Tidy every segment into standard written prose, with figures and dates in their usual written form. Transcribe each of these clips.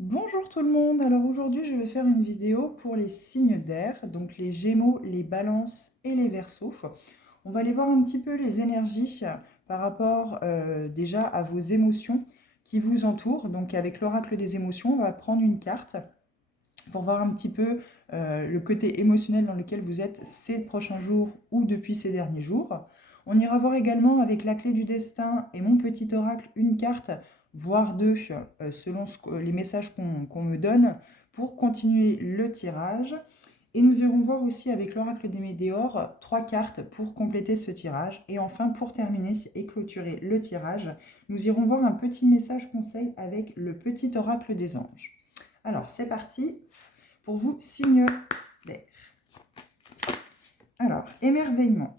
Bonjour tout le monde, alors aujourd'hui je vais faire une vidéo pour les signes d'air, donc les Gémeaux, les Balances et les Verseaux. On va aller voir un petit peu les énergies par rapport déjà à vos émotions qui vous entourent. Donc avec l'oracle des émotions, on va prendre une carte pour voir un petit peu le côté émotionnel dans lequel vous êtes ces prochains jours ou depuis ces derniers jours. On ira voir également avec la clé du destin et mon petit oracle une carte, voire deux, selon les messages qu'on me donne, pour continuer le tirage. Et nous irons voir aussi avec l'oracle des météores trois cartes pour compléter ce tirage. Et enfin, pour terminer et clôturer le tirage, nous irons voir un petit message conseil avec le petit oracle des anges. Alors, c'est parti pour vous, signe d'air. Alors, émerveillement.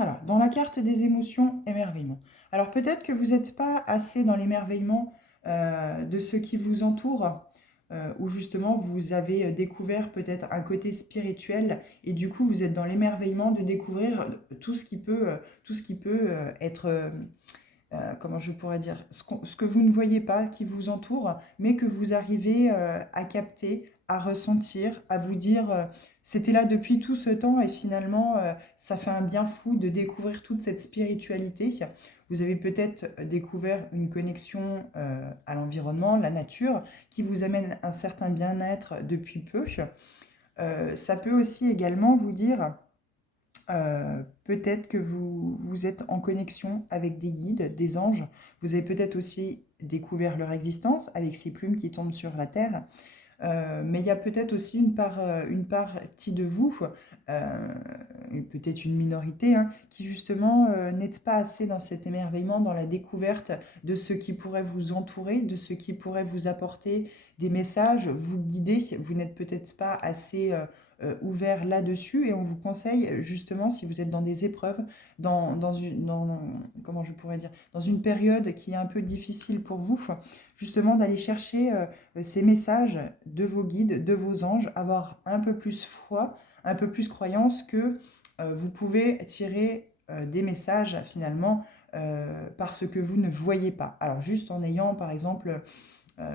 Alors, dans la carte des émotions, émerveillement. Alors, peut-être que vous n'êtes pas assez dans l'émerveillement de ce qui vous entoure, où justement vous avez découvert peut-être un côté spirituel, et du coup vous êtes dans l'émerveillement de découvrir tout ce qui peut être comment je pourrais dire, ce que vous ne voyez pas, qui vous entoure, mais que vous arrivez à capter, à ressentir, à vous dire, c'était là depuis tout ce temps et finalement, ça fait un bien fou de découvrir toute cette spiritualité. Vous avez peut-être découvert une connexion à l'environnement, la nature, qui vous amène un certain bien-être depuis peu. Ça peut aussi également vous dire peut-être que vous êtes en connexion avec des guides, des anges. Vous avez peut-être aussi découvert leur existence avec ces plumes qui tombent sur la terre. Mais il y a peut-être aussi une partie de vous, euh, peut-être une minorité, hein, qui justement n'êtes pas assez dans cet émerveillement, dans la découverte de ce qui pourrait vous entourer, de ce qui pourrait vous apporter des messages, vous guider. Vous n'êtes peut-être pas assez ouvert là-dessus et on vous conseille justement, si vous êtes dans des épreuves, comment je pourrais dire, dans une période qui est un peu difficile pour vous, justement d'aller chercher ces messages de vos guides, de vos anges, avoir un peu plus foi, un peu plus croyance que vous pouvez tirer des messages finalement parce que vous ne voyez pas. Alors juste en ayant par exemple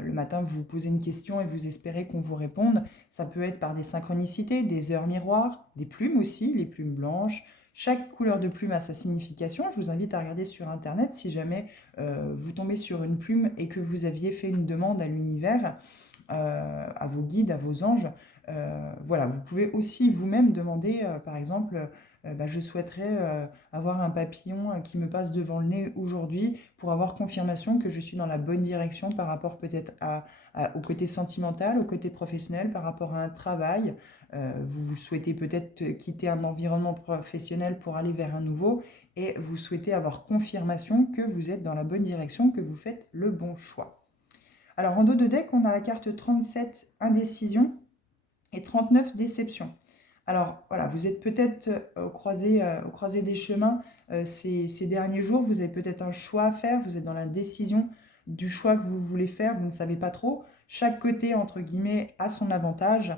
le matin vous vous posez une question et vous espérez qu'on vous réponde, ça peut être par des synchronicités, des heures miroirs, des plumes aussi, les plumes blanches. Chaque couleur de plume a sa signification. Je vous invite à regarder sur internet si jamais vous tombez sur une plume et que vous aviez fait une demande à l'univers, à vos guides, à vos anges. Voilà, vous pouvez aussi vous-même demander, par exemple, bah, je souhaiterais avoir un papillon qui me passe devant le nez aujourd'hui pour avoir confirmation que je suis dans la bonne direction par rapport peut-être au côté sentimental, au côté professionnel, par rapport à un travail. Vous souhaitez peut-être quitter un environnement professionnel pour aller vers un nouveau et vous souhaitez avoir confirmation que vous êtes dans la bonne direction, que vous faites le bon choix. Alors en dos de deck, on a la carte 37, indécision, et 39, déception. Alors voilà, vous êtes peut-être au croisé des chemins ces derniers jours, vous avez peut-être un choix à faire, vous êtes dans la décision du choix que vous voulez faire, vous ne savez pas trop. Chaque côté, entre guillemets, a son avantage,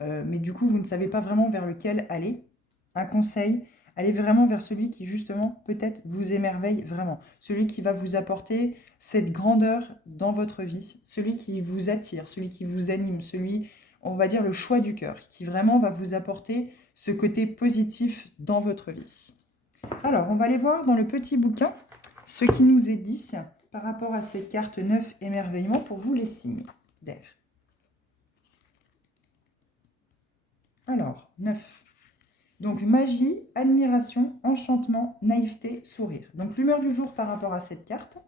mais du coup, vous ne savez pas vraiment vers lequel aller. Un conseil, allez vraiment vers celui qui, justement, peut-être vous émerveille vraiment. Celui qui va vous apporter cette grandeur dans votre vie, celui qui vous attire, celui qui vous anime, celui, on va dire, le choix du cœur, qui vraiment va vous apporter ce côté positif dans votre vie. Alors, on va aller voir dans le petit bouquin ce qui nous est dit par rapport à cette carte 9 émerveillement pour vous les signes d'air. Alors, 9. Donc magie, admiration, enchantement, naïveté, sourire. Donc l'humeur du jour par rapport à cette carte.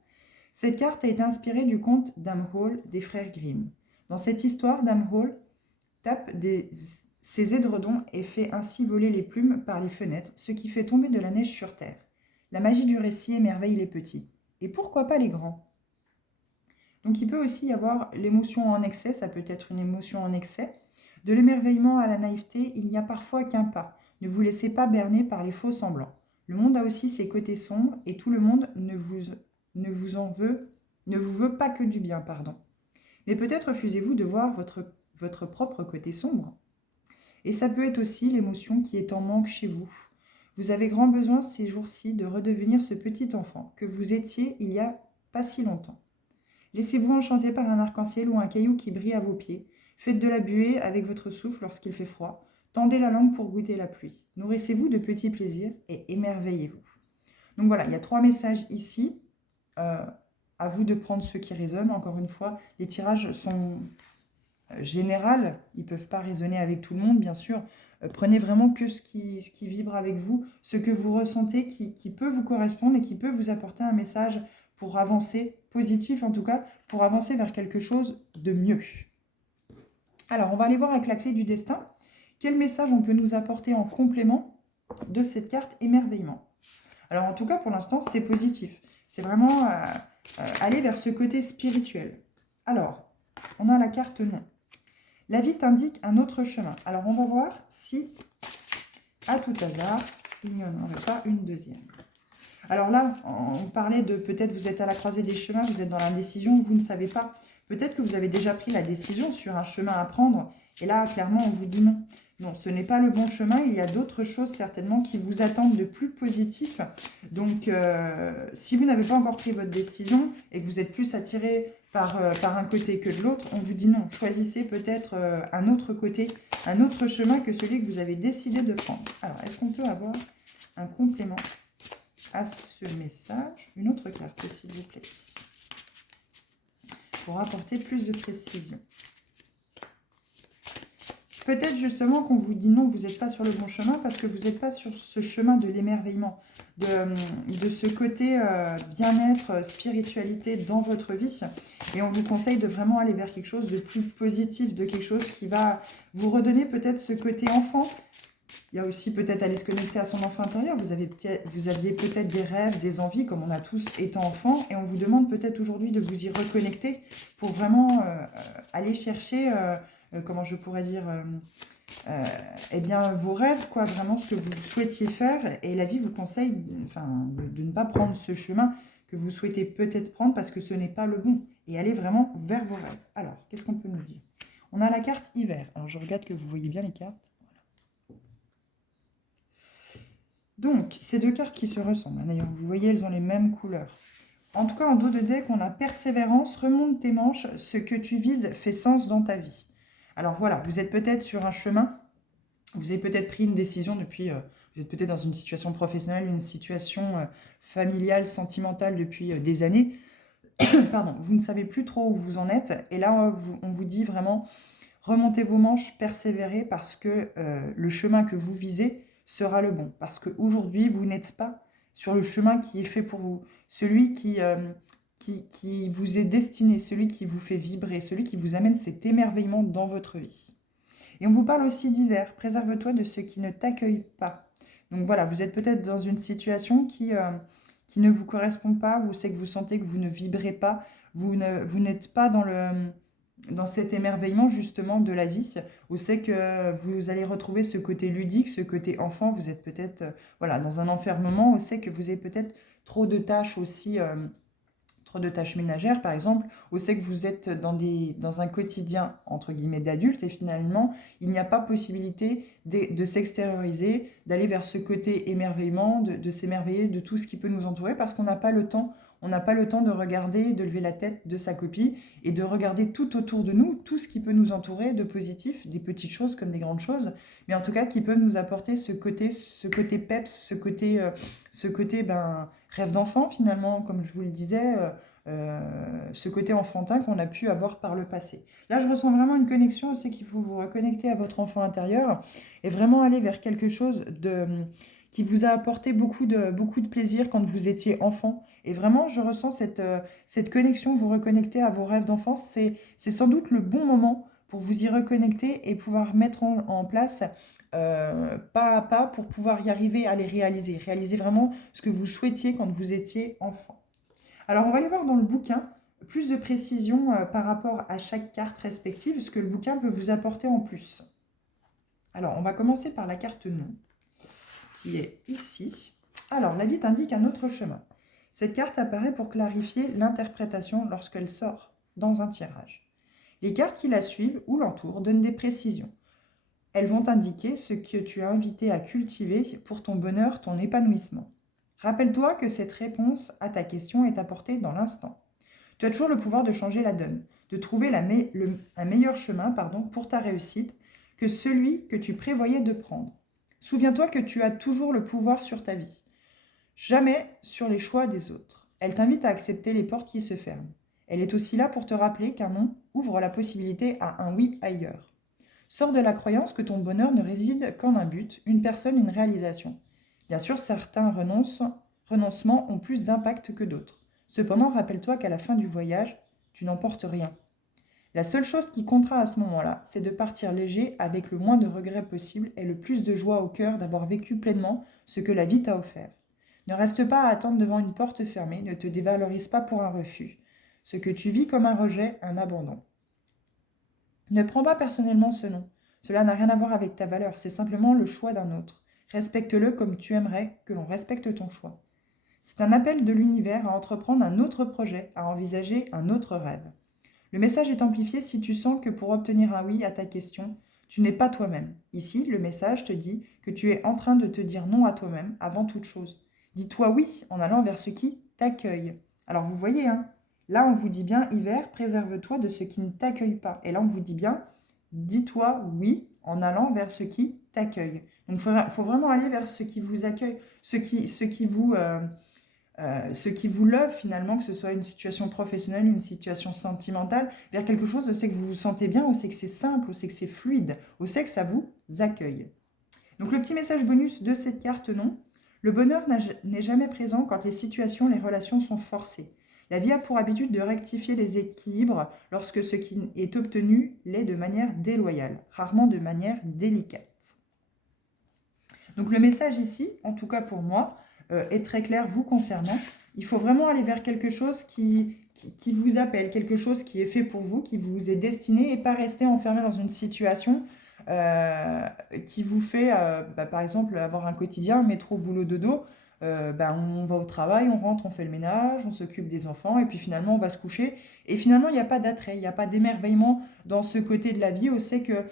Cette carte a été inspirée du conte d'Amhol des frères Grimm. Dans cette histoire, d'Amhol tape ses édredons et fait ainsi voler les plumes par les fenêtres, ce qui fait tomber de la neige sur terre. La magie du récit émerveille les petits. Et pourquoi pas les grands? Donc il peut aussi y avoir l'émotion en excès, ça peut être une émotion en excès. De l'émerveillement à la naïveté, il n'y a parfois qu'un pas. Ne vous laissez pas berner par les faux semblants. Le monde a aussi ses côtés sombres et tout le monde ne vous en veut, ne vous veut pas que du bien, pardon. Mais peut-être refusez-vous de voir votre propre côté sombre. Et ça peut être aussi l'émotion qui est en manque chez vous. Vous avez grand besoin ces jours-ci de redevenir ce petit enfant que vous étiez il y a pas si longtemps. Laissez-vous enchanter par un arc-en-ciel ou un caillou qui brille à vos pieds. Faites de la buée avec votre souffle lorsqu'il fait froid. Tendez la langue pour goûter la pluie. Nourrissez-vous de petits plaisirs et émerveillez-vous. Donc voilà, il y a 3 messages ici. À vous de prendre ceux qui résonnent. Encore une fois, les tirages sont généraux. Ils ne peuvent pas résonner avec tout le monde, bien sûr. Prenez vraiment que ce qui vibre avec vous, ce que vous ressentez qui peut vous correspondre et qui peut vous apporter un message pour avancer, positif en tout cas, pour avancer vers quelque chose de mieux. Alors, on va aller voir avec la clé du destin. Quel message on peut nous apporter en complément de cette carte émerveillement? Alors, en tout cas, pour l'instant, c'est positif. C'est vraiment aller vers ce côté spirituel. Alors, on a la carte non. La vie t'indique un autre chemin. Alors, on va voir si, à tout hasard, il n'y en aurait pas une deuxième. Alors là, on parlait de peut-être vous êtes à la croisée des chemins, vous êtes dans l'indécision, vous ne savez pas. Peut-être que vous avez déjà pris la décision sur un chemin à prendre. Et là, clairement, on vous dit non. Non, ce n'est pas le bon chemin. Il y a d'autres choses certainement qui vous attendent de plus positif. Donc, si vous n'avez pas encore pris votre décision et que vous êtes plus attiré par un côté que de l'autre, on vous dit non. Choisissez peut-être un autre côté, un autre chemin que celui que vous avez décidé de prendre. Alors, est-ce qu'on peut avoir un complément à ce message? Une autre carte, s'il vous plaît, pour apporter plus de précision. Peut-être justement qu'on vous dit non, vous n'êtes pas sur le bon chemin parce que vous n'êtes pas sur ce chemin de l'émerveillement, de ce côté bien-être, spiritualité dans votre vie. Et on vous conseille de vraiment aller vers quelque chose de plus positif, de quelque chose qui va vous redonner peut-être ce côté enfant. Il y a aussi peut-être aller se connecter à son enfant intérieur. Vous aviez peut-être des rêves, des envies, comme on a tous étant enfant. Et on vous demande peut-être aujourd'hui de vous y reconnecter pour vraiment aller chercher... comment je pourrais dire, eh bien, vos rêves, quoi, vraiment ce que vous souhaitiez faire. Et la vie vous conseille de ne pas prendre ce chemin que vous souhaitez peut-être prendre parce que ce n'est pas le bon. Et aller vraiment vers vos rêves. Alors, qu'est-ce qu'on peut nous dire? On a la carte hiver. Alors, je regarde que vous voyez bien les cartes. Donc, ces deux cartes qui se ressemblent. D'ailleurs, vous voyez, elles ont les mêmes couleurs. En tout cas, en dos de deck, on a persévérance, remonte tes manches, ce que tu vises fait sens dans ta vie. Alors voilà, vous êtes peut-être sur un chemin, vous avez peut-être pris une décision depuis, vous êtes peut-être dans une situation professionnelle, une situation familiale, sentimentale depuis des années. Pardon, vous ne savez plus trop où vous en êtes. Et là, on vous dit vraiment, remontez vos manches, persévérez parce que le chemin que vous visez sera le bon. Parce qu'aujourd'hui, vous n'êtes pas sur le chemin qui est fait pour vous. Celui qui vous est destiné, celui qui vous fait vibrer, celui qui vous amène cet émerveillement dans votre vie. Et on vous parle aussi d'hiver. Préserve-toi de ce qui ne t'accueille pas. Donc voilà, vous êtes peut-être dans une situation qui ne vous correspond pas, ou c'est que vous sentez que vous ne vibrez pas, vous n'êtes pas dans cet émerveillement justement de la vie, où c'est que vous allez retrouver ce côté ludique, ce côté enfant. Vous êtes peut-être voilà, dans un enfermement, où c'est que vous avez peut-être trop de tâches aussi... trop de tâches ménagères, par exemple, ou c'est que vous êtes dans un quotidien, entre guillemets, d'adulte, et finalement, il n'y a pas possibilité de s'extérioriser, d'aller vers ce côté émerveillement, de s'émerveiller de tout ce qui peut nous entourer, parce qu'on n'a pas le temps. On n'a pas le temps de regarder, de lever la tête de sa copie et de regarder tout autour de nous, tout ce qui peut nous entourer de positif, des petites choses comme des grandes choses, mais en tout cas qui peuvent nous apporter ce côté peps, ce côté rêve d'enfant finalement, comme je vous le disais, ce côté enfantin qu'on a pu avoir par le passé. Là, je ressens vraiment une connexion, c'est qu'il faut vous reconnecter à votre enfant intérieur et vraiment aller vers quelque chose qui vous a apporté beaucoup de plaisir quand vous étiez enfant. Et vraiment, je ressens cette connexion, vous reconnecter à vos rêves d'enfance. C'est sans doute le bon moment pour vous y reconnecter et pouvoir mettre en place pas à pas pour pouvoir y arriver à les réaliser. Réaliser vraiment ce que vous souhaitiez quand vous étiez enfant. Alors, on va aller voir dans le bouquin plus de précision par rapport à chaque carte respective, ce que le bouquin peut vous apporter en plus. Alors, on va commencer par la carte non, qui est ici. Alors, la vie t'indique un autre chemin. Cette carte apparaît pour clarifier l'interprétation lorsqu'elle sort dans un tirage. Les cartes qui la suivent ou l'entourent donnent des précisions. Elles vont indiquer ce que tu as invité à cultiver pour ton bonheur, ton épanouissement. Rappelle-toi que cette réponse à ta question est apportée dans l'instant. Tu as toujours le pouvoir de changer la donne, de trouver un meilleur chemin pour ta réussite que celui que tu prévoyais de prendre. Souviens-toi que tu as toujours le pouvoir sur ta vie, jamais sur les choix des autres. Elle t'invite à accepter les portes qui se ferment. Elle est aussi là pour te rappeler qu'un non ouvre la possibilité à un oui ailleurs. Sors de la croyance que ton bonheur ne réside qu'en un but, une personne, une réalisation. Bien sûr, certains renoncements ont plus d'impact que d'autres. Cependant, rappelle-toi qu'à la fin du voyage, tu n'emportes rien. La seule chose qui comptera à ce moment-là, c'est de partir léger avec le moins de regrets possible et le plus de joie au cœur d'avoir vécu pleinement ce que la vie t'a offert. Ne reste pas à attendre devant une porte fermée, ne te dévalorise pas pour un refus. Ce que tu vis comme un rejet, un abandon. Ne prends pas personnellement ce nom. Cela n'a rien à voir avec ta valeur, c'est simplement le choix d'un autre. Respecte-le comme tu aimerais que l'on respecte ton choix. C'est un appel de l'univers à entreprendre un autre projet, à envisager un autre rêve. Le message est amplifié si tu sens que pour obtenir un oui à ta question, tu n'es pas toi-même. Ici, le message te dit que tu es en train de te dire non à toi-même avant toute chose. Dis-toi oui en allant vers ce qui t'accueille. Alors vous voyez, hein, là on vous dit bien hiver, préserve-toi de ce qui ne t'accueille pas. Et là on vous dit bien, dis-toi oui en allant vers ce qui t'accueille. Donc il faut vraiment aller vers ce qui vous accueille, ce qui vous love finalement, que ce soit une situation professionnelle, une situation sentimentale, vers quelque chose où c'est que vous vous sentez bien, où c'est que c'est simple, où c'est que c'est fluide, où c'est que ça vous accueille. Donc le petit message bonus de cette carte, non. Le bonheur n'est jamais présent quand les situations, les relations sont forcées. La vie a pour habitude de rectifier les équilibres lorsque ce qui est obtenu l'est de manière déloyale, rarement de manière délicate. Donc le message ici, en tout cas pour moi, est très clair vous concernant. Il faut vraiment aller vers quelque chose qui vous appelle, quelque chose qui est fait pour vous, qui vous est destiné, et pas rester enfermé dans une situation qui vous fait, par exemple, avoir un quotidien, métro, boulot, dodo. On va au travail, on rentre, on fait le ménage, on s'occupe des enfants, et puis finalement on va se coucher. Et finalement, il n'y a pas d'attrait, il n'y a pas d'émerveillement dans ce côté de la vie où c'est que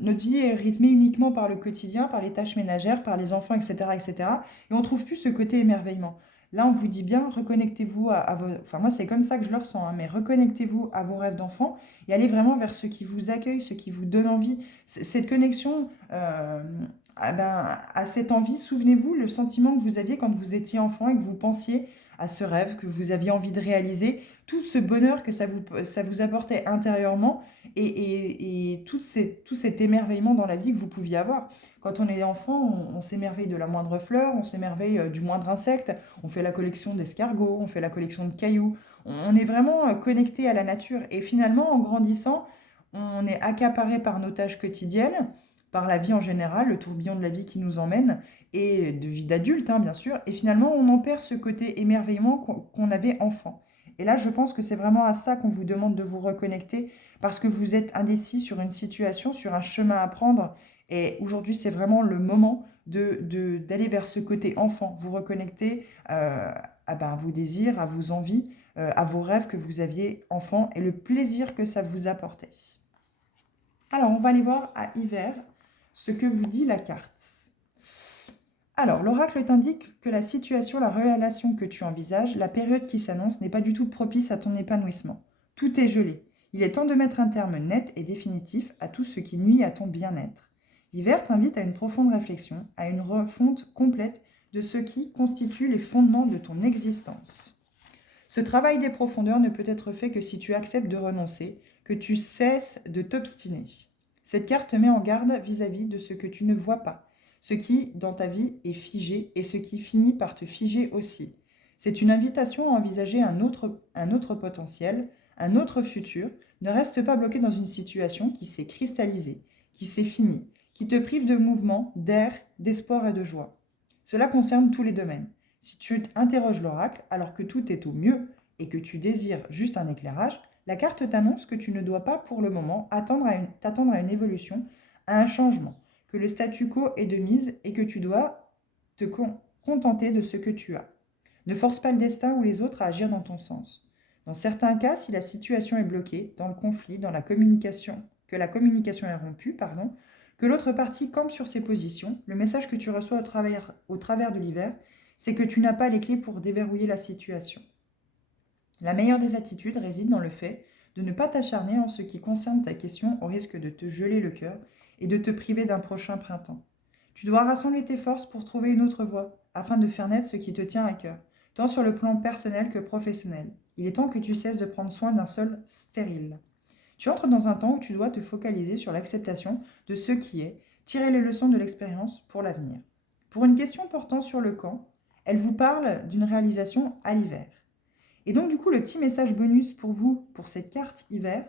notre vie est rythmée uniquement par le quotidien, par les tâches ménagères, par les enfants, etc. etc. Et on ne trouve plus ce côté émerveillement. Là, on vous dit bien, reconnectez-vous à vos... Enfin, moi, c'est comme ça que je le ressens, hein, mais reconnectez-vous à vos rêves d'enfant et allez vraiment vers ce qui vous accueille, ce qui vous donne envie. Cette connexion à cette envie, souvenez-vous le sentiment que vous aviez quand vous étiez enfant et que vous pensiez à ce rêve que vous aviez envie de réaliser, tout ce bonheur que ça vous apportait intérieurement et tout cet émerveillement dans la vie que vous pouviez avoir. Quand on est enfant, on s'émerveille de la moindre fleur, on s'émerveille du moindre insecte, on fait la collection d'escargots, on fait la collection de cailloux. On est vraiment connecté à la nature. Et finalement, en grandissant, on est accaparé par nos tâches quotidiennes, par la vie en général, le tourbillon de la vie qui nous emmène, et de vie d'adulte, hein, bien sûr. Et finalement, on en perd ce côté émerveillement qu'on avait enfant. Et là, je pense que c'est vraiment à ça qu'on vous demande de vous reconnecter parce que vous êtes indécis sur une situation, sur un chemin à prendre. Et aujourd'hui, c'est vraiment le moment d'aller vers ce côté enfant, vous reconnecter à vos désirs, à vos envies, à vos rêves que vous aviez enfant et le plaisir que ça vous apportait. Alors, on va aller voir à hiver ce que vous dit la carte. Alors, l'oracle t'indique que la situation, la relation que tu envisages, la période qui s'annonce n'est pas du tout propice à ton épanouissement. Tout est gelé. Il est temps de mettre un terme net et définitif à tout ce qui nuit à ton bien-être. L'hiver t'invite à une profonde réflexion, à une refonte complète de ce qui constitue les fondements de ton existence. Ce travail des profondeurs ne peut être fait que si tu acceptes de renoncer, que tu cesses de t'obstiner. Cette carte te met en garde vis-à-vis de ce que tu ne vois pas, ce qui, dans ta vie, est figé et ce qui finit par te figer aussi. C'est une invitation à envisager un autre potentiel, un autre futur. Ne reste pas bloqué dans une situation qui s'est cristallisée, qui s'est finie, qui te prive de mouvement, d'air, d'espoir et de joie. Cela concerne tous les domaines. Si tu interroges l'oracle alors que tout est au mieux et que tu désires juste un éclairage, la carte t'annonce que tu ne dois pas pour le moment t'attendre à une évolution, à un changement, que le statu quo est de mise et que tu dois te contenter de ce que tu as. Ne force pas le destin ou les autres à agir dans ton sens. Dans certains cas, si la situation est bloquée, dans le conflit, dans la communication, que la communication est rompue, que l'autre partie campe sur ses positions, le message que tu reçois au travers de l'hiver, c'est que tu n'as pas les clés pour déverrouiller la situation. La meilleure des attitudes réside dans le fait de ne pas t'acharner en ce qui concerne ta question au risque de te geler le cœur et de te priver d'un prochain printemps. Tu dois rassembler tes forces pour trouver une autre voie, afin de faire naître ce qui te tient à cœur, tant sur le plan personnel que professionnel. Il est temps que tu cesses de prendre soin d'un seul stérile. Tu entres dans un temps où tu dois te focaliser sur l'acceptation de ce qui est, tirer les leçons de l'expérience pour l'avenir. Pour une question portant sur le quand, elle vous parle d'une réalisation à l'hiver. Et donc du coup, le petit message bonus pour vous, pour cette carte hiver,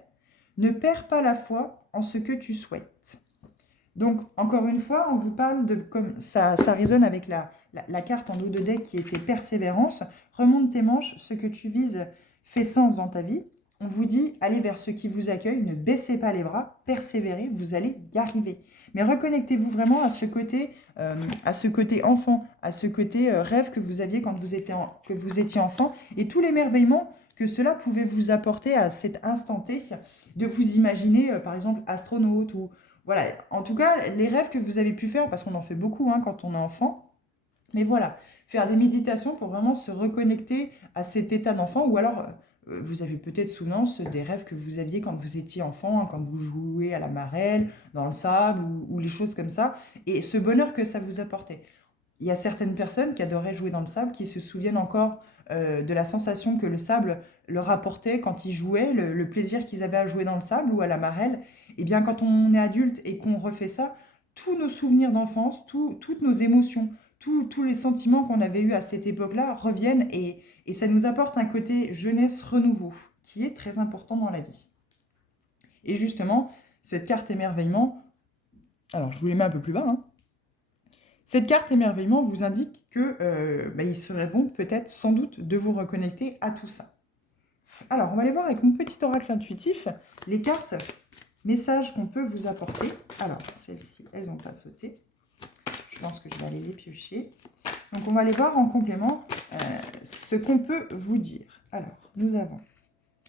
ne perds pas la foi en ce que tu souhaites. Donc, encore une fois, on vous parle de, comme ça résonne avec la carte en dos de deck qui était persévérance, remonte tes manches, ce que tu vises fait sens dans ta vie. On vous dit, allez vers ceux qui vous accueillent, ne baissez pas les bras, persévérez, vous allez y arriver. Mais reconnectez-vous vraiment à ce côté enfant, à ce côté rêve que vous aviez quand que vous étiez enfant, et tout l'émerveillement que cela pouvait vous apporter à cet instant T, de vous imaginer, par exemple, astronaute ou voilà, en tout cas, les rêves que vous avez pu faire, parce qu'on en fait beaucoup quand on est enfant, mais voilà, faire des méditations pour vraiment se reconnecter à cet état d'enfant, ou alors vous avez peut-être souvenance des rêves que vous aviez quand vous étiez enfant, quand vous jouez à la marelle, dans le sable, ou les choses comme ça, et ce bonheur que ça vous apportait. Il y a certaines personnes qui adoraient jouer dans le sable, qui se souviennent encore de la sensation que le sable leur apportait quand ils jouaient, le plaisir qu'ils avaient à jouer dans le sable ou à la marelle. Et bien quand on est adulte et qu'on refait ça, tous nos souvenirs d'enfance, toutes nos émotions, tous les sentiments qu'on avait eus à cette époque-là reviennent et ça nous apporte un côté jeunesse renouveau qui est très important dans la vie. Et justement, cette carte émerveillement, alors je vous les mets un peu plus bas, cette carte émerveillement vous indique que il serait bon peut-être sans doute de vous reconnecter à tout ça. Alors on va aller voir avec mon petit oracle intuitif les cartes messages qu'on peut vous apporter. Alors celles-ci elles n'ont pas sauté. Je pense que je vais aller les piocher. Donc on va aller voir en complément ce qu'on peut vous dire. Alors nous avons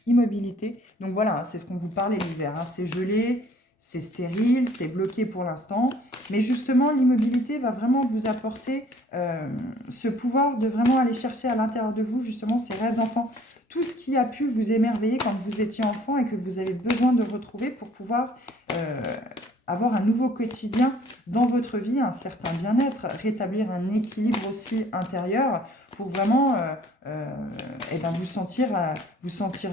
immobilité. Donc voilà, c'est ce qu'on vous parlait l'hiver. C'est gelé, c'est stérile, c'est bloqué pour l'instant. Mais justement, l'immobilité va vraiment vous apporter ce pouvoir de vraiment aller chercher à l'intérieur de vous, justement, ces rêves d'enfant. Tout ce qui a pu vous émerveiller quand vous étiez enfant et que vous avez besoin de retrouver pour pouvoir avoir un nouveau quotidien dans votre vie, un certain bien-être, rétablir un équilibre aussi intérieur pour vraiment vous sentir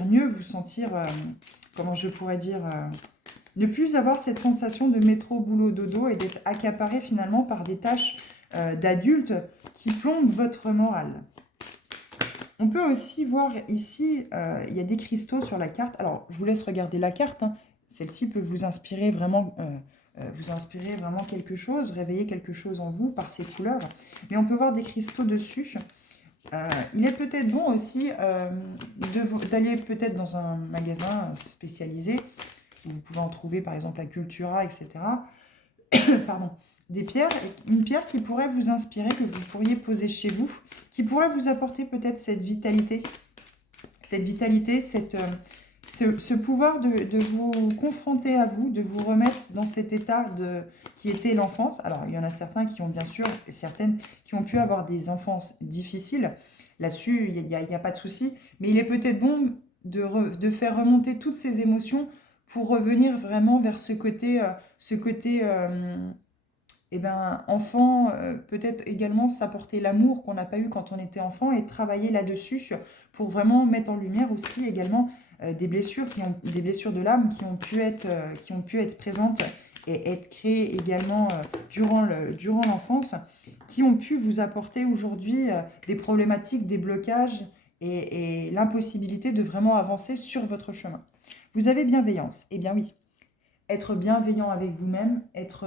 mieux, vous sentir, comment je pourrais dire, ne plus avoir cette sensation de métro, boulot, dodo et d'être accaparé finalement par des tâches d'adultes qui plombent votre morale. On peut aussi voir ici, il y a des cristaux sur la carte. Alors, je vous laisse regarder la carte. Celle-ci peut vous inspirer vraiment quelque chose, réveiller quelque chose en vous par ses couleurs. Mais on peut voir des cristaux dessus. Il est peut-être bon aussi d'aller peut-être dans un magasin spécialisé, où vous pouvez en trouver par exemple à Cultura, etc. Pardon. Des pierres, une pierre qui pourrait vous inspirer, que vous pourriez poser chez vous, qui pourrait vous apporter peut-être cette vitalité, ce pouvoir de vous confronter à vous, de vous remettre dans cet état qui était l'enfance. Alors, il y en a certains qui ont bien sûr, et certaines qui ont pu avoir des enfances difficiles. Là-dessus, il n'y a pas de souci. Mais il est peut-être bon de faire remonter toutes ces émotions pour revenir vraiment vers ce côté enfant, peut-être également s'apporter l'amour qu'on n'a pas eu quand on était enfant et travailler là-dessus pour vraiment mettre en lumière aussi également des blessures de l'âme qui ont pu être présentes et être créées également durant l'enfance, qui ont pu vous apporter aujourd'hui des problématiques, des blocages et l'impossibilité de vraiment avancer sur votre chemin. Vous avez bienveillance. Eh bien oui, être bienveillant avec vous-même, être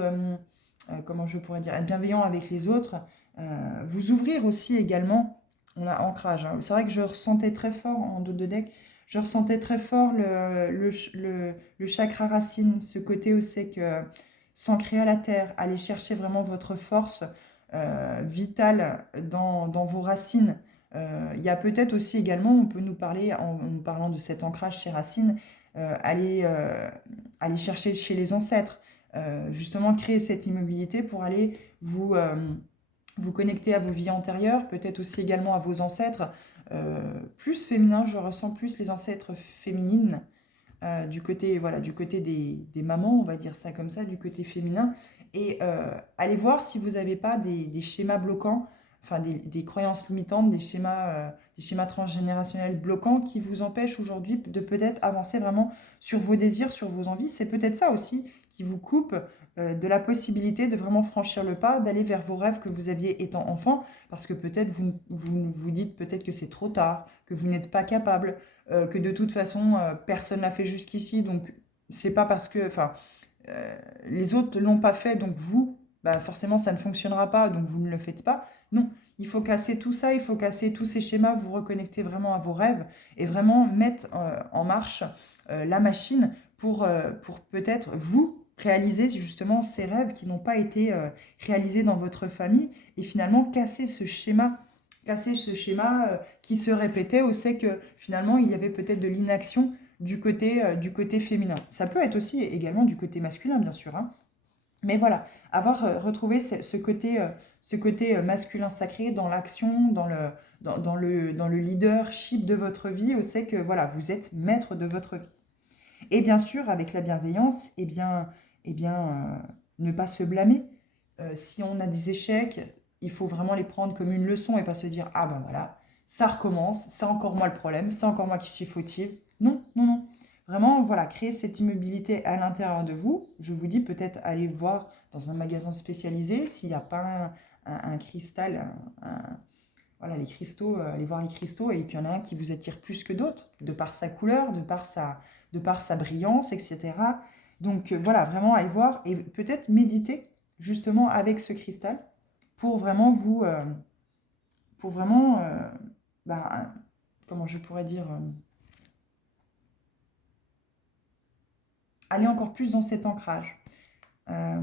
bienveillant avec les autres, vous ouvrir aussi également, on a ancrage. C'est vrai que je ressentais très fort en dos de deck, je ressentais très fort le chakra racine, ce côté aussi que s'ancrer à la terre, aller chercher vraiment votre force vitale dans vos racines. Il y a peut-être aussi également, on peut nous parler, en nous parlant de cet ancrage chez racines, aller chercher chez les ancêtres, justement créer cette immobilité pour aller vous connecter à vos vies antérieures, peut-être aussi également à vos ancêtres, plus féminin, je ressens plus les ancêtres féminines, du côté, voilà, du côté des mamans, on va dire ça comme ça, du côté féminin. Et allez voir si vous n'avez pas des schémas bloquants, enfin des croyances limitantes, des schémas transgénérationnels bloquants qui vous empêchent aujourd'hui de peut-être avancer vraiment sur vos désirs, sur vos envies. C'est peut-être ça aussi qui vous coupe de la possibilité de vraiment franchir le pas, d'aller vers vos rêves que vous aviez étant enfant, parce que peut-être vous dites peut-être que c'est trop tard, que vous n'êtes pas capable, que de toute façon, personne l'a fait jusqu'ici, donc c'est pas parce que, enfin, les autres ne l'ont pas fait, donc vous, bah forcément, ça ne fonctionnera pas, donc vous ne le faites pas. Non, il faut casser tout ça, il faut casser tous ces schémas, vous reconnecter vraiment à vos rêves et vraiment mettre en marche la machine pour peut-être vous réaliser justement ces rêves qui n'ont pas été réalisés dans votre famille et finalement casser ce schéma qui se répétait où c'est que finalement il y avait peut-être de l'inaction du côté féminin. Ça peut être aussi également du côté masculin, bien sûr, hein. Mais voilà, avoir retrouvé ce côté masculin sacré dans l'action, dans le leadership de votre vie, où c'est que voilà, vous êtes maître de votre vie. Et bien sûr, avec la bienveillance, ne pas se blâmer. Si on a des échecs, il faut vraiment les prendre comme une leçon et pas se dire, ah ben voilà, ça recommence, c'est encore moi le problème, c'est encore moi qui suis fautive. Non, non, non. Vraiment, voilà, créer cette immobilité à l'intérieur de vous. Je vous dis peut-être aller voir dans un magasin spécialisé s'il n'y a pas un cristal, voilà, les cristaux, aller voir les cristaux, et puis il y en a un qui vous attire plus que d'autres, de par sa couleur, de par sa brillance, etc. Donc voilà, vraiment aller voir et peut-être méditer justement avec ce cristal pour vraiment pour vraiment, bah, comment je pourrais dire, aller encore plus dans cet ancrage. Euh,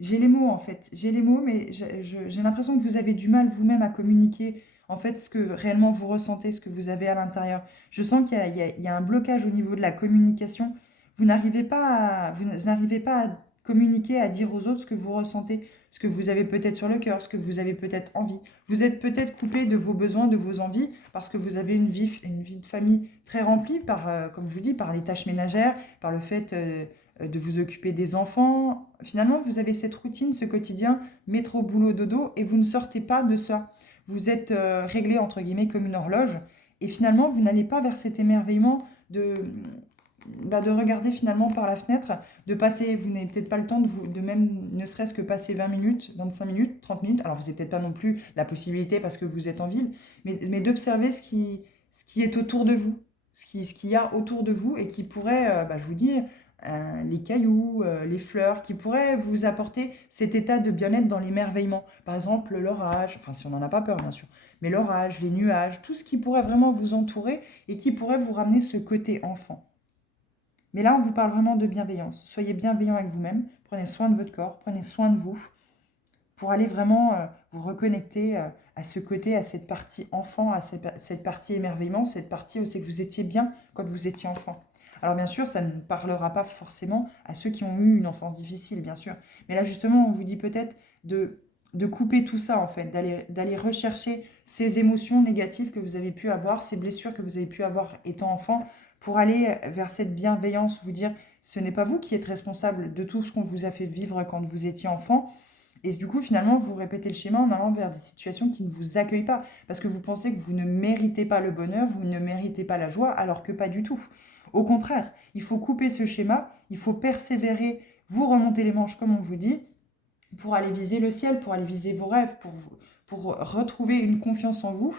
j'ai les mots en fait, j'ai les mots, mais j'ai l'impression que vous avez du mal vous-même à communiquer en fait ce que réellement vous ressentez, ce que vous avez à l'intérieur. Je sens qu'il y a un blocage au niveau de la communication. Vous n'arrivez pas à communiquer, à dire aux autres ce que vous ressentez, ce que vous avez peut-être sur le cœur, ce que vous avez peut-être envie. Vous êtes peut-être coupé de vos besoins, de vos envies, parce que vous avez une vie de famille très remplie par, comme je vous dis, par les tâches ménagères, par le fait de vous occuper des enfants. Finalement, vous avez cette routine, ce quotidien, métro, boulot, dodo, et vous ne sortez pas de ça. Vous êtes réglé, entre guillemets, comme une horloge, et finalement, vous n'allez pas vers cet émerveillement de regarder finalement par la fenêtre, de passer, vous n'avez peut-être pas le temps de même, ne serait-ce que passer 20 minutes, 25 minutes, 30 minutes, alors vous n'avez peut-être pas non plus la possibilité parce que vous êtes en ville, mais d'observer ce qui est autour de vous, ce qu'il y a autour de vous et qui pourrait, je vous dis, les cailloux, les fleurs, qui pourraient vous apporter cet état de bien-être dans l'émerveillement. Par exemple, l'orage, enfin si on n'en a pas peur bien sûr, mais l'orage, les nuages, tout ce qui pourrait vraiment vous entourer et qui pourrait vous ramener ce côté enfant. Mais là, on vous parle vraiment de bienveillance. Soyez bienveillant avec vous-même, prenez soin de votre corps, prenez soin de vous, pour aller vraiment vous reconnecter à ce côté, à cette partie enfant, à cette partie émerveillement, cette partie où c'est que vous étiez bien quand vous étiez enfant. Alors bien sûr, ça ne parlera pas forcément à ceux qui ont eu une enfance difficile, bien sûr. Mais là, justement, on vous dit peut-être de couper tout ça, en fait, d'aller rechercher ces émotions négatives que vous avez pu avoir, ces blessures que vous avez pu avoir étant enfant, pour aller vers cette bienveillance, vous dire, ce n'est pas vous qui êtes responsable de tout ce qu'on vous a fait vivre quand vous étiez enfant, et du coup, finalement, vous répétez le schéma en allant vers des situations qui ne vous accueillent pas, parce que vous pensez que vous ne méritez pas le bonheur, vous ne méritez pas la joie, alors que pas du tout. Au contraire, il faut couper ce schéma, il faut persévérer, vous remonter les manches comme on vous dit, pour aller viser le ciel, pour aller viser vos rêves, pour retrouver une confiance en vous,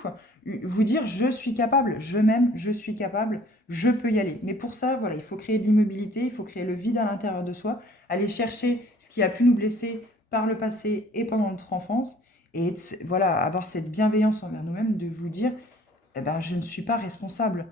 vous dire je suis capable, je m'aime, je suis capable, je peux y aller. Mais pour ça, voilà, il faut créer de l'immobilité, il faut créer le vide à l'intérieur de soi, aller chercher ce qui a pu nous blesser par le passé et pendant notre enfance, et voilà, avoir cette bienveillance envers nous-mêmes, de vous dire, eh ben, je ne suis pas responsable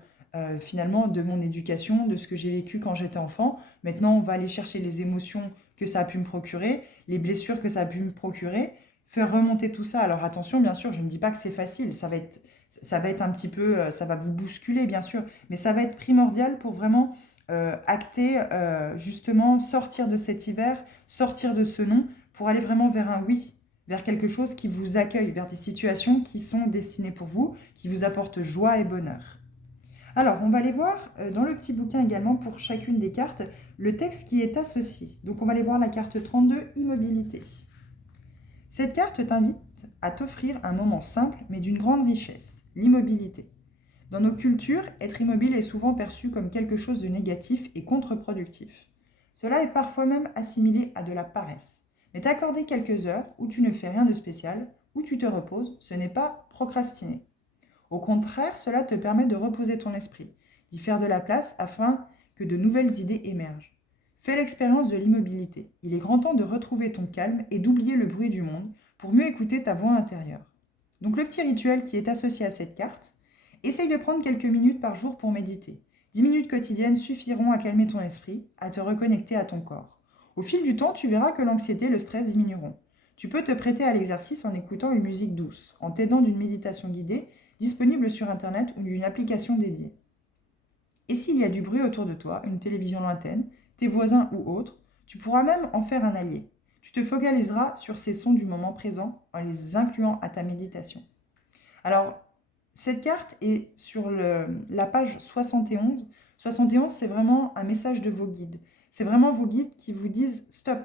finalement de mon éducation, de ce que j'ai vécu quand j'étais enfant. Maintenant, on va aller chercher les émotions que ça a pu me procurer, les blessures que ça a pu me procurer, faire remonter tout ça. Alors attention, bien sûr, je ne dis pas que c'est facile, ça va être un petit peu, ça va vous bousculer, bien sûr, mais ça va être primordial pour vraiment acter, justement, sortir de cet hiver, sortir de ce non, pour aller vraiment vers un oui. vers quelque chose qui vous accueille, vers des situations qui sont destinées pour vous, qui vous apportent joie et bonheur. Alors, on va aller voir dans le petit bouquin également pour chacune des cartes le texte qui est associé. Donc, on va aller voir la carte 32, immobilité. Cette carte t'invite à t'offrir un moment simple mais d'une grande richesse, l'immobilité. Dans nos cultures, être immobile est souvent perçu comme quelque chose de négatif et contre-productif. Cela est parfois même assimilé à de la paresse. Mais t'accorder quelques heures où tu ne fais rien de spécial, où tu te reposes, ce n'est pas procrastiner. Au contraire, cela te permet de reposer ton esprit, d'y faire de la place afin que de nouvelles idées émergent. Fais l'expérience de l'immobilité. Il est grand temps de retrouver ton calme et d'oublier le bruit du monde pour mieux écouter ta voix intérieure. Donc le petit rituel qui est associé à cette carte, essaye de prendre quelques minutes par jour pour méditer. 10 minutes quotidiennes suffiront à calmer ton esprit, à te reconnecter à ton corps. Au fil du temps, tu verras que l'anxiété et le stress diminueront. Tu peux te prêter à l'exercice en écoutant une musique douce, en t'aidant d'une méditation guidée disponible sur Internet ou d'une application dédiée. Et s'il y a du bruit autour de toi, une télévision lointaine, tes voisins ou autres, tu pourras même en faire un allié. Tu te focaliseras sur ces sons du moment présent en les incluant à ta méditation. Alors, cette carte est sur la page 71. 71, c'est vraiment un message de vos guides. C'est vraiment vos guides qui vous disent « Stop !»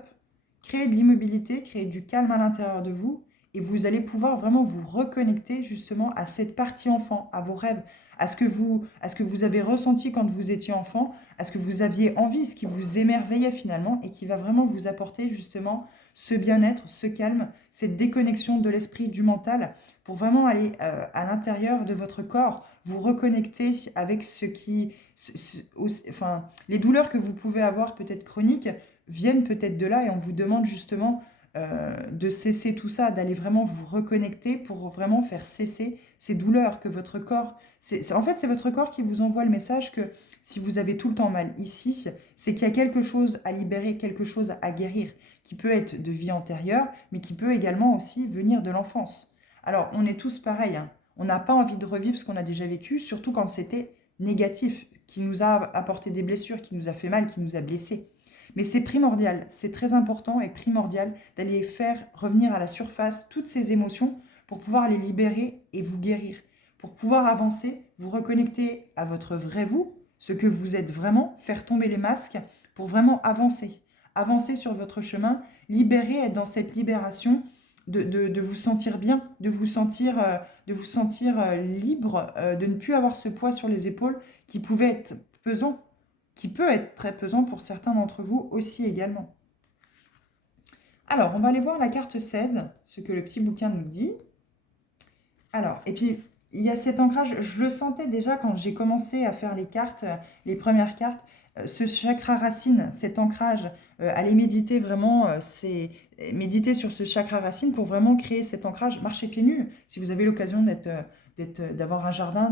Créez de l'immobilité, créez du calme à l'intérieur de vous et vous allez pouvoir vraiment vous reconnecter justement à cette partie enfant, à vos rêves, à ce que vous avez ressenti quand vous étiez enfant, à ce que vous aviez envie, ce qui vous émerveillait finalement et qui va vraiment vous apporter justement ce bien-être, ce calme, cette déconnexion de l'esprit, du mental, pour vraiment aller à l'intérieur de votre corps, vous reconnecter avec les douleurs que vous pouvez avoir peut-être chroniques viennent peut-être de là et on vous demande justement de cesser tout ça, d'aller vraiment vous reconnecter pour vraiment faire cesser ces douleurs que votre corps... En fait, c'est votre corps qui vous envoie le message que si vous avez tout le temps mal ici, c'est qu'il y a quelque chose à libérer, quelque chose à guérir, qui peut être de vie antérieure, mais qui peut également aussi venir de l'enfance. Alors, on est tous pareils, hein. On n'a pas envie de revivre ce qu'on a déjà vécu, surtout quand c'était négatif, qui nous a apporté des blessures, qui nous a fait mal, qui nous a blessés. Mais c'est primordial, c'est très important et primordial d'aller faire revenir à la surface toutes ces émotions pour pouvoir les libérer et vous guérir. Pour pouvoir avancer, vous reconnecter à votre vrai vous, ce que vous êtes vraiment, faire tomber les masques pour vraiment avancer. Avancer sur votre chemin, libérer, être dans cette libération, de vous sentir bien, de vous sentir libre, de ne plus avoir ce poids sur les épaules qui pouvait être pesant, qui peut être très pesant pour certains d'entre vous aussi également. Alors, on va aller voir la carte 16, ce que le petit bouquin nous dit. Alors, et puis, il y a cet ancrage, je le sentais déjà quand j'ai commencé à faire les cartes, les premières cartes, ce chakra racine, cet ancrage, aller méditer vraiment, c'est méditer sur ce chakra racine pour vraiment créer cet ancrage, marcher pieds nus. Si vous avez l'occasion d'avoir un jardin,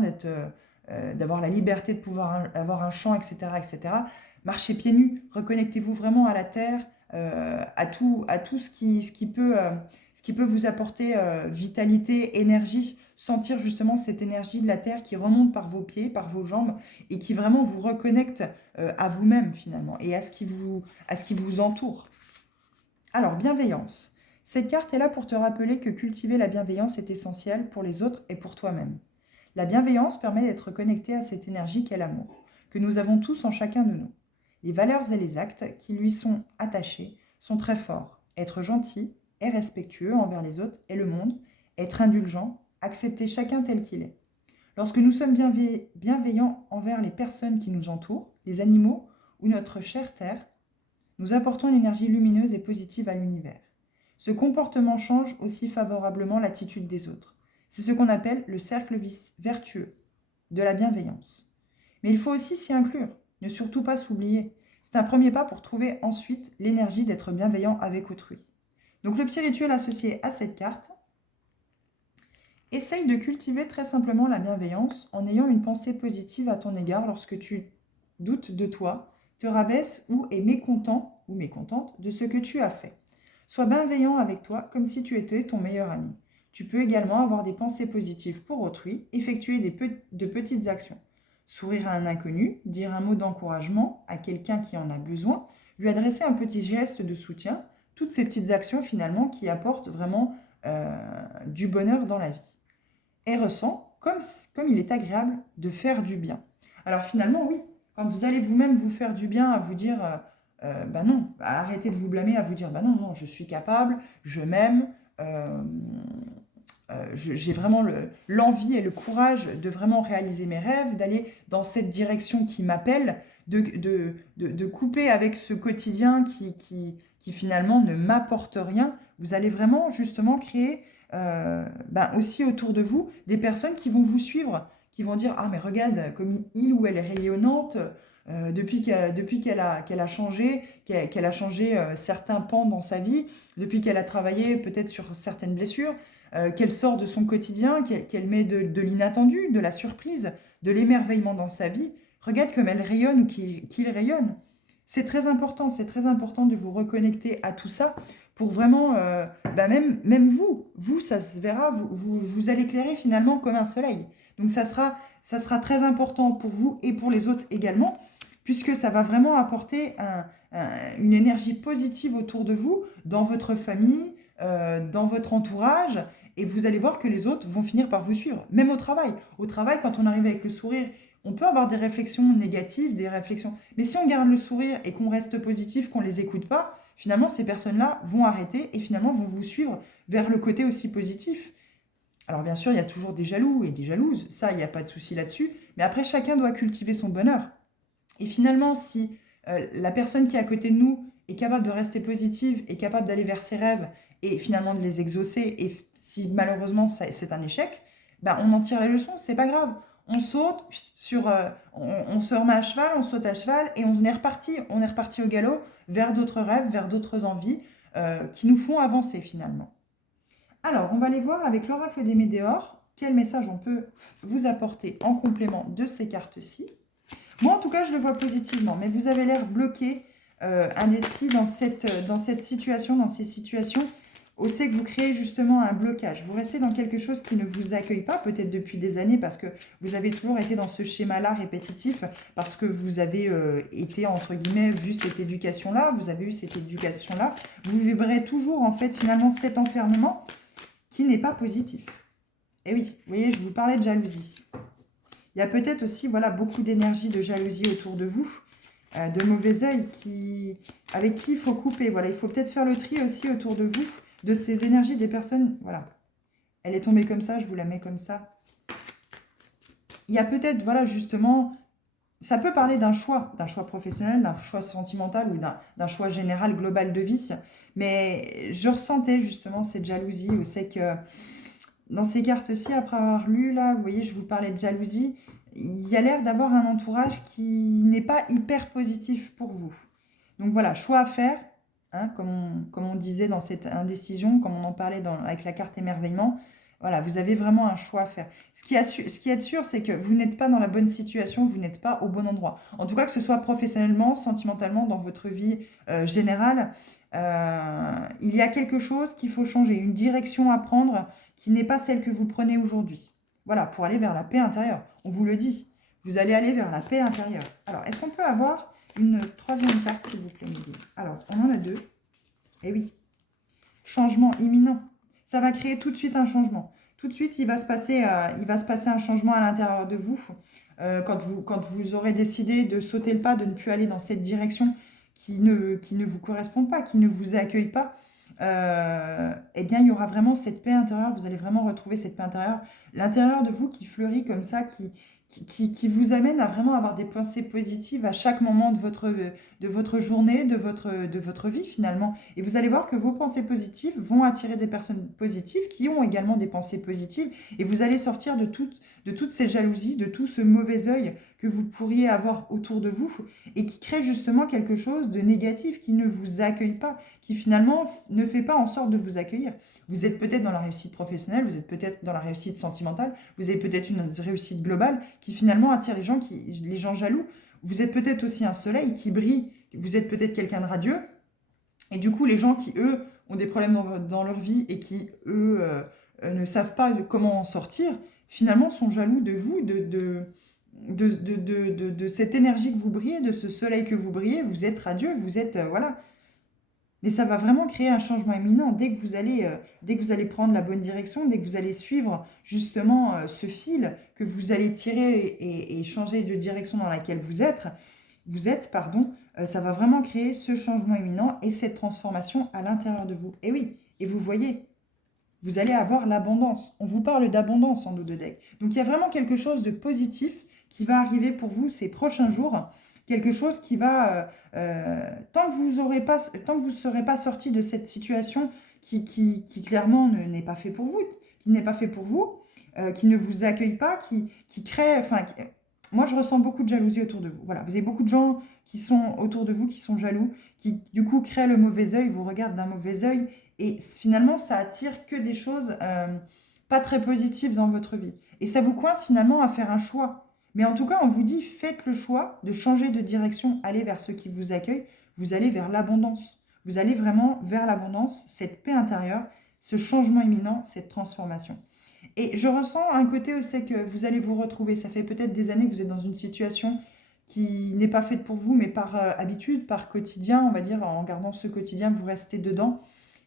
d'avoir la liberté de pouvoir avoir un champ, etc., etc., marchez pieds nus, reconnectez-vous vraiment à la terre, à tout ce qui peut vous apporter vitalité, énergie, sentir justement cette énergie de la terre qui remonte par vos pieds, par vos jambes et qui vraiment vous reconnecte à vous-même finalement et à ce qui vous entoure. Alors, bienveillance. Cette carte est là pour te rappeler que cultiver la bienveillance est essentiel pour les autres et pour toi-même. La bienveillance permet d'être connecté à cette énergie qu'est l'amour, que nous avons tous en chacun de nous. Les valeurs et les actes qui lui sont attachés sont très forts. Être gentil et respectueux envers les autres et le monde, être indulgent, accepter chacun tel qu'il est. Lorsque nous sommes bienveillants envers les personnes qui nous entourent, les animaux ou notre chère terre, nous apportons une énergie lumineuse et positive à l'univers. Ce comportement change aussi favorablement l'attitude des autres. C'est ce qu'on appelle le cercle vertueux de la bienveillance. Mais il faut aussi s'y inclure, ne surtout pas s'oublier. C'est un premier pas pour trouver ensuite l'énergie d'être bienveillant avec autrui. Donc le petit rituel associé à cette carte, essaye de cultiver très simplement la bienveillance en ayant une pensée positive à ton égard lorsque tu doutes de toi, te rabaisses ou es mécontent ou mécontente de ce que tu as fait. Sois bienveillant avec toi comme si tu étais ton meilleur ami. Tu peux également avoir des pensées positives pour autrui, effectuer de petites actions. Sourire à un inconnu, dire un mot d'encouragement à quelqu'un qui en a besoin, lui adresser un petit geste de soutien, toutes ces petites actions finalement qui apportent vraiment du bonheur dans la vie. Et ressent comme il est agréable de faire du bien. Alors finalement, oui, quand vous allez vous-même vous faire du bien, à vous dire, bah non, arrêtez de vous blâmer, à vous dire, bah non, non, je suis capable, je m'aime, euh, j'ai vraiment l'envie et le courage de vraiment réaliser mes rêves, d'aller dans cette direction qui m'appelle, de couper avec ce quotidien qui finalement ne m'apporte rien. Vous allez vraiment justement créer aussi autour de vous des personnes qui vont vous suivre, qui vont dire, ah mais regarde comme il ou elle est rayonnante, qu'elle a changé, qu'elle a changé certains pans dans sa vie, depuis qu'elle a travaillé peut-être sur certaines blessures, qu'elle sort de son quotidien, qu'elle met de l'inattendu, de la surprise, de l'émerveillement dans sa vie. Regarde comme elle rayonne ou qu'il rayonne. C'est très important de vous reconnecter à tout ça pour vraiment, même vous, ça se verra, vous allez éclairer finalement comme un soleil. Donc ça sera très important pour vous et pour les autres également, puisque ça va vraiment apporter une énergie positive autour de vous, dans votre famille, dans votre entourage, et vous allez voir que les autres vont finir par vous suivre, même au travail. Au travail, quand on arrive avec le sourire, on peut avoir des réflexions négatives, des réflexions... Mais si on garde le sourire et qu'on reste positif, qu'on ne les écoute pas, finalement, ces personnes-là vont arrêter et finalement vont vous suivre vers le côté aussi positif. Alors bien sûr, il y a toujours des jaloux et des jalouses, ça, il n'y a pas de souci là-dessus, mais après, chacun doit cultiver son bonheur. Et finalement, si la personne qui est à côté de nous est capable de rester positive, est capable d'aller vers ses rêves et finalement de les exaucer, et si malheureusement c'est un échec, ben, on en tire la leçon, c'est pas grave. On saute on se remet à cheval, on saute à cheval et on est reparti au galop vers d'autres rêves, vers d'autres envies qui nous font avancer finalement. Alors, on va aller voir avec l'oracle des Médéors quel message on peut vous apporter en complément de ces cartes-ci. Moi, en tout cas, je le vois positivement, mais vous avez l'air bloqué, indécis dans cette situation, dans ces situations. On sait que vous créez justement un blocage. Vous restez dans quelque chose qui ne vous accueille pas, peut-être depuis des années, parce que vous avez toujours été dans ce schéma-là répétitif, parce que vous avez été, entre guillemets, vu cette éducation-là, vous avez eu cette éducation-là. Vous vivrez toujours, en fait, finalement, cet enfermement qui n'est pas positif. Et oui, vous voyez, je vous parlais de jalousie. Il y a peut-être aussi voilà, beaucoup d'énergie de jalousie autour de vous, de mauvais œil avec qui il faut couper. Voilà, il faut peut-être faire le tri aussi autour de vous, de ces énergies des personnes. Voilà, elle est tombée comme ça, je vous la mets comme ça. Il y a peut-être, voilà, justement, ça peut parler d'un choix professionnel, d'un choix sentimental ou d'un choix général, global de vie. Mais je ressentais justement cette jalousie. Je sais que dans ces cartes-ci, après avoir lu, là, vous voyez, je vous parlais de jalousie, il y a l'air d'avoir un entourage qui n'est pas hyper positif pour vous. Donc voilà, choix à faire, hein, comme on disait dans cette indécision, comme on en parlait avec la carte émerveillement. Voilà, vous avez vraiment un choix à faire. Ce qui est sûr, c'est que vous n'êtes pas dans la bonne situation, vous n'êtes pas au bon endroit. En tout cas, que ce soit professionnellement, sentimentalement, dans votre vie générale, il y a quelque chose qu'il faut changer, une direction à prendre qui n'est pas celle que vous prenez aujourd'hui. Voilà, pour aller vers la paix intérieure. On vous le dit, vous allez aller vers la paix intérieure. Alors, est-ce qu'on peut avoir une troisième carte, s'il vous plaît, Mehdi? Alors, on en a deux. Eh oui, changement imminent. Ça va créer tout de suite un changement. Tout de suite, il va se passer un changement à l'intérieur de vous. Quand vous aurez décidé de sauter le pas, de ne plus aller dans cette direction qui ne vous correspond pas, qui ne vous accueille pas, eh bien, il y aura vraiment cette paix intérieure. Vous allez vraiment retrouver cette paix intérieure. L'intérieur de vous qui fleurit comme ça, qui vous amène à vraiment avoir des pensées positives à chaque moment de votre journée, de votre vie finalement. Et vous allez voir que vos pensées positives vont attirer des personnes positives qui ont également des pensées positives. Et vous allez sortir de toutes ces jalousies, de tout ce mauvais œil que vous pourriez avoir autour de vous et qui crée justement quelque chose de négatif, qui ne vous accueille pas, qui finalement ne fait pas en sorte de vous accueillir. Vous êtes peut-être dans la réussite professionnelle, vous êtes peut-être dans la réussite sentimentale, vous avez peut-être une réussite globale qui finalement attire les gens jaloux. Vous êtes peut-être aussi un soleil qui brille, vous êtes peut-être quelqu'un de radieux. Et du coup, les gens qui, eux, ont des problèmes dans leur vie et qui, eux, ne savent pas comment en sortir, finalement sont jaloux de vous, de cette énergie que vous brillez, de ce soleil que vous brillez. Vous êtes radieux, vous êtes... voilà. Mais ça va vraiment créer un changement imminent dès que vous allez prendre la bonne direction, dès que vous allez suivre justement ce fil, que vous allez tirer et changer de direction dans laquelle ça va vraiment créer ce changement imminent et cette transformation à l'intérieur de vous. Et oui, et vous voyez, vous allez avoir l'abondance. On vous parle d'abondance en dos de deck. Donc il y a vraiment quelque chose de positif qui va arriver pour vous ces prochains jours. Quelque chose qui va, tant que vous ne serez pas sorti de cette situation qui clairement n'est pas fait pour vous, qui n'est pas fait pour vous, qui ne vous accueille pas, qui crée, moi je ressens beaucoup de jalousie autour de vous. Voilà, vous avez beaucoup de gens qui sont autour de vous, qui sont jaloux, qui du coup créent le mauvais œil, vous regardent d'un mauvais œil, et finalement ça attire que des choses pas très positives dans votre vie. Et ça vous coince finalement à faire un choix. Mais en tout cas, on vous dit, faites le choix de changer de direction, allez vers ceux qui vous accueillent, vous allez vers l'abondance. Vous allez vraiment vers l'abondance, cette paix intérieure, ce changement imminent, cette transformation. Et je ressens un côté aussi que vous allez vous retrouver. Ça fait peut-être des années que vous êtes dans une situation qui n'est pas faite pour vous, mais par habitude, par quotidien, on va dire, en gardant ce quotidien, vous restez dedans.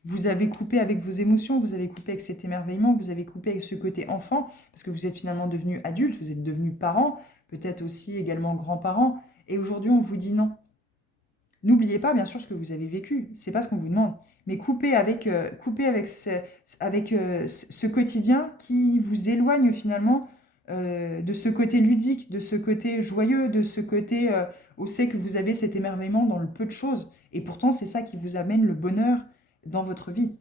Vous avez coupé avec vos émotions, vous avez coupé avec cet émerveillement, vous avez coupé avec ce côté enfant, parce que vous êtes finalement devenu adulte, vous êtes devenu parent, peut-être aussi également grands-parents. Et aujourd'hui, on vous dit non. N'oubliez pas, bien sûr, ce que vous avez vécu. C'est pas ce qu'on vous demande. Mais coupez avec ce quotidien qui vous éloigne finalement de ce côté ludique, de ce côté joyeux, de ce côté où c'est que vous avez cet émerveillement dans le peu de choses. Et pourtant, c'est ça qui vous amène le bonheur dans votre vie.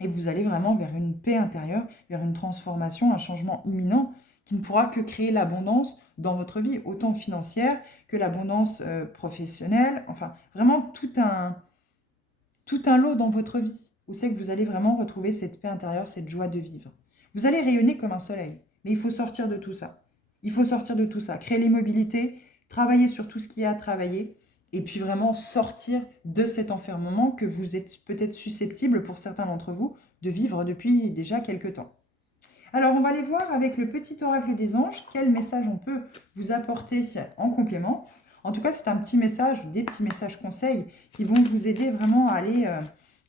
Et vous allez vraiment vers une paix intérieure, vers une transformation, un changement imminent qui ne pourra que créer l'abondance dans votre vie, autant financière que l'abondance professionnelle, enfin vraiment tout un lot dans votre vie, où c'est que vous allez vraiment retrouver cette paix intérieure, cette joie de vivre. Vous allez rayonner comme un soleil, mais il faut sortir de tout ça. Il faut sortir de tout ça, créer l'immobilité, travailler sur tout ce qu'il y a à travailler, et puis vraiment sortir de cet enfermement que vous êtes peut-être susceptible, pour certains d'entre vous, de vivre depuis déjà quelques temps. Alors, on va aller voir avec le petit oracle des anges quel message on peut vous apporter en complément. En tout cas, c'est un petit message, des petits messages conseils qui vont vous aider vraiment à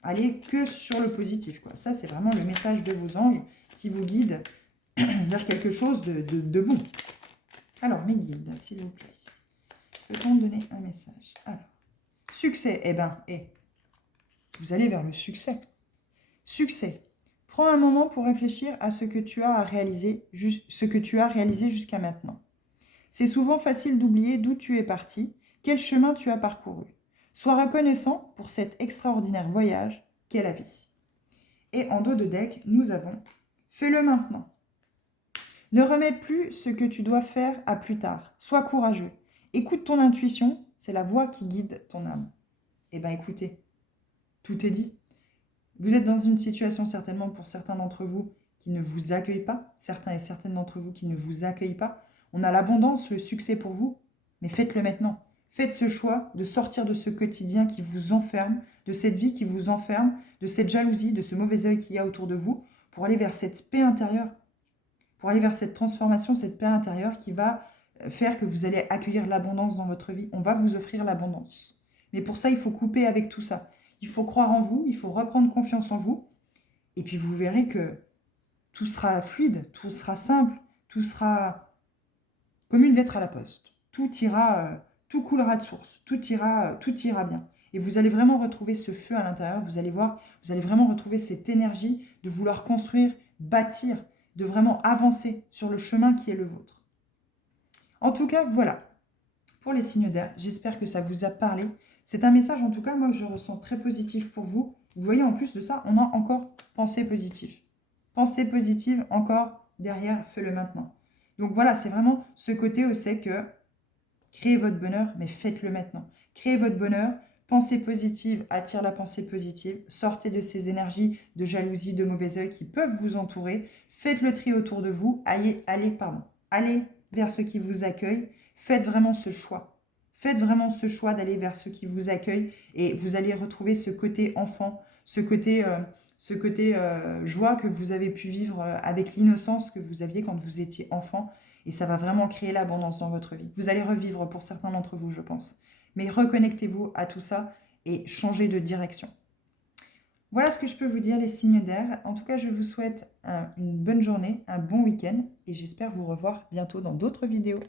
aller que sur le positif, quoi. Ça, c'est vraiment le message de vos anges qui vous guide vers quelque chose de bon. Alors, mes guides, s'il vous plaît, peut-on donner un message? Alors, succès, vous allez vers le succès. Succès. Prends un moment pour réfléchir à ce que tu as réalisé jusqu'à maintenant. C'est souvent facile d'oublier d'où tu es parti, quel chemin tu as parcouru. Sois reconnaissant pour cet extraordinaire voyage qu'est la vie. Et en dos de deck, nous avons « Fais-le maintenant ». Ne remets plus ce que tu dois faire à plus tard. Sois courageux. Écoute ton intuition, c'est la voix qui guide ton âme. Eh bien écoutez, tout est dit. Vous êtes dans une situation certainement pour certains d'entre vous qui ne vous accueillent pas, certains et certaines d'entre vous qui ne vous accueillent pas. On a l'abondance, le succès pour vous, mais faites-le maintenant. Faites ce choix de sortir de ce quotidien qui vous enferme, de cette vie qui vous enferme, de cette jalousie, de ce mauvais œil qu'il y a autour de vous, pour aller vers cette paix intérieure, pour aller vers cette transformation, cette paix intérieure qui va faire que vous allez accueillir l'abondance dans votre vie. On va vous offrir l'abondance. Mais pour ça, il faut couper avec tout ça. Il faut croire en vous, il faut reprendre confiance en vous. Et puis vous verrez que tout sera fluide, tout sera simple, tout sera comme une lettre à la poste. Tout ira, tout coulera de source, tout ira bien. Et vous allez vraiment retrouver ce feu à l'intérieur, vous allez voir, vous allez vraiment retrouver cette énergie de vouloir construire, bâtir, de vraiment avancer sur le chemin qui est le vôtre. En tout cas, voilà, pour les signes d'air, j'espère que ça vous a parlé. C'est un message, en tout cas, moi, que je ressens très positif pour vous. Vous voyez, en plus de ça, on a encore pensée positive. Pensée positive, encore derrière, fais-le maintenant. Donc voilà, c'est vraiment ce côté où c'est que créez votre bonheur, mais faites-le maintenant. Créez votre bonheur, pensée positive attire la pensée positive. Sortez de ces énergies de jalousie, de mauvais œil qui peuvent vous entourer. Faites le tri autour de vous. Allez vers ceux qui vous accueillent. Faites vraiment ce choix. Faites vraiment ce choix d'aller vers ceux qui vous accueillent et vous allez retrouver ce côté enfant, ce côté joie que vous avez pu vivre avec l'innocence que vous aviez quand vous étiez enfant. Et ça va vraiment créer l'abondance dans votre vie. Vous allez revivre pour certains d'entre vous, je pense. Mais reconnectez-vous à tout ça et changer de direction. Voilà ce que je peux vous dire, les signes d'air. En tout cas, je vous souhaite une bonne journée, un bon week-end et j'espère vous revoir bientôt dans d'autres vidéos.